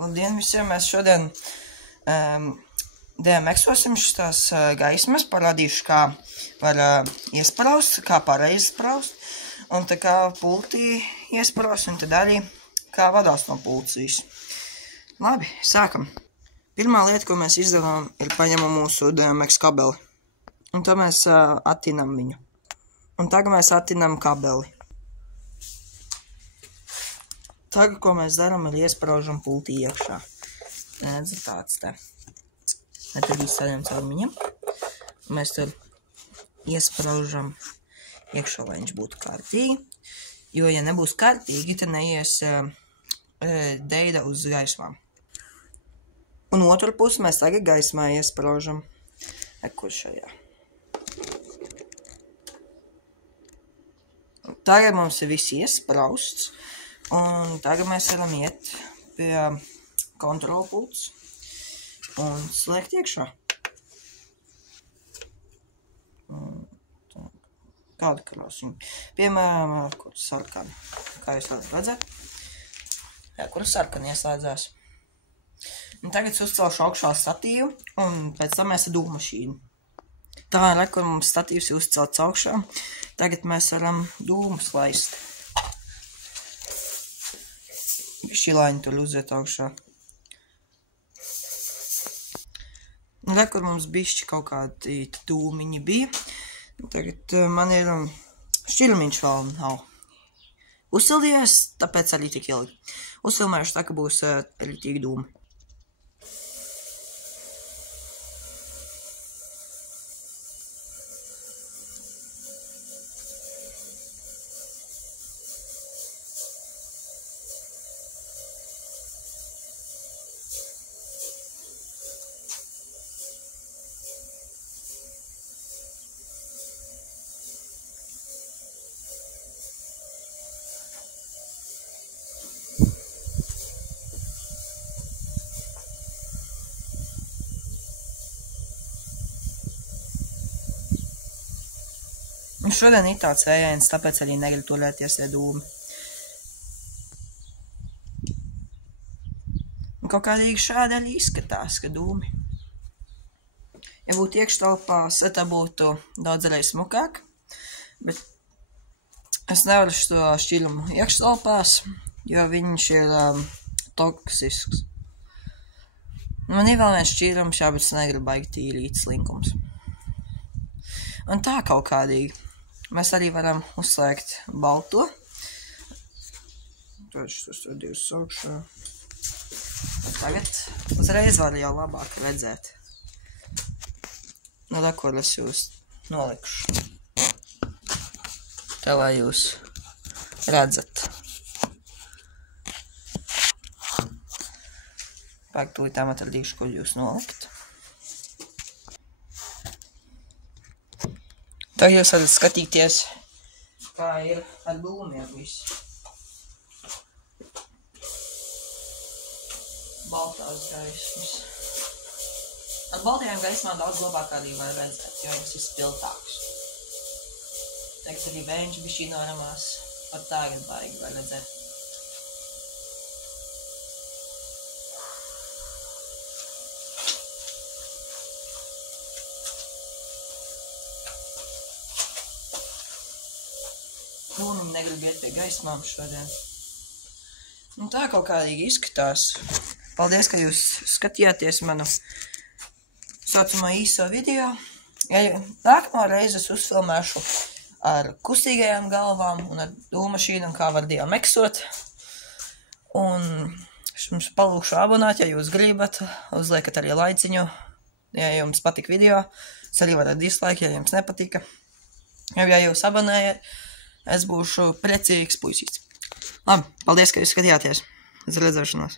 Labdien visiem! Mēs šodien DMX-osim šitās gaismas, parādīšu, kā var iespraust, kā pareizi spraust, un tā kā pultī iespraust, un tad arī kā vadās no pulcīs. Labi, sākam. Pirmā lieta, ko mēs izdarām, ir paņemam mūsu DMX kabeli, un tad mēs attinam viņu. Un tagad mēs attinam kabeli. Tagad, ko mēs darām, ir iespraužam pultī iekšā. Redzi, tāds te. Mēs tad izsādām caur viņam. Mēs tur iespraužam iekšā, lai viņš būtu kārtīgi. Jo, ja nebūs kārtīgi, tad neies deida uz gaismām. Un otru pusi mēs tagad gaismā iespraužam. Kur šajā? Tagad mums ir viss iesprausts. Un tagad mēs varam iet pie kontrolpults un slēgt iekšā. Kāda krāsiņa? Piemēram, kur sarkani. Kā jūs varat redzēt? Jā, kur sarkani ieslēdzās. Un tagad uzcelšu augšā statīvu un pēc tam mēs ar dūmašīnu. Tā ir, kur mums statīvs ir uzcelts augšā. Tagad mēs varam dūmus laist. Šilāņi tur uziet augšā. Re, kur mums bišķi kaut kādi dūmiņi bija. Tagad man ir šķirmiņš vēl nav uzsildījies, tāpēc arī tik ilgi. Uzfilmējuši tā, ka būs ritīgi dūmi. Un šodien ir tāds vējains, tāpēc arī negrib turēties tie dūmi. Un kaut kādīgi šādi arī izskatās, ka dūmi. Ja būtu iekštelpās, tā būtu daudzreiz smukāk, bet es nevaru šo šķirumu iekštelpās, jo viņš ir toksisks. Man ir vēl viens šķirums, jā, bet es negribu baigi tīrīt slinkums. Un tā kaut kādīgi. Mēs arī varam uzslēgt balto. Tas tur divas augšā. Tagad uzreiz var jau labāk redzēt. Nu, tā, kur es jūs nolikšu. Tā, lai jūs redzat. Pāk tūlītām atradīšu, ko jūs nolikt. Tagad jūs varat skatīties, kā ir ar dūmiem viss. Baltās gaismas. Ar baltajām gaismām daudz labāk arī var redzēt, jo viņas ir spilgtāks. Tagad arī vēņš bišķī noramās, pat tagad baigi var redzēt. Dūmiņi negrib iet pie gaismām šodien. Un tā kaut kādīgi izskatās. Paldies, ka jūs skatījāties manu saucamo īso video. Ja nākamā reize es uzfilmēšu ar kustīgajām galvām un ar dūmašīnu, kā var DMX-ot. Un es jums palūkšu abonēt, ja jūs gribat. Uzliekat arī laiciņu, ja jums patika video. Es arī varat dislike, ja jums nepatika. Ja jūs abonējat, es būšu priecīgs puisīts. Labi, paldies, ka jūs skatījāties. Uz redzēšanos.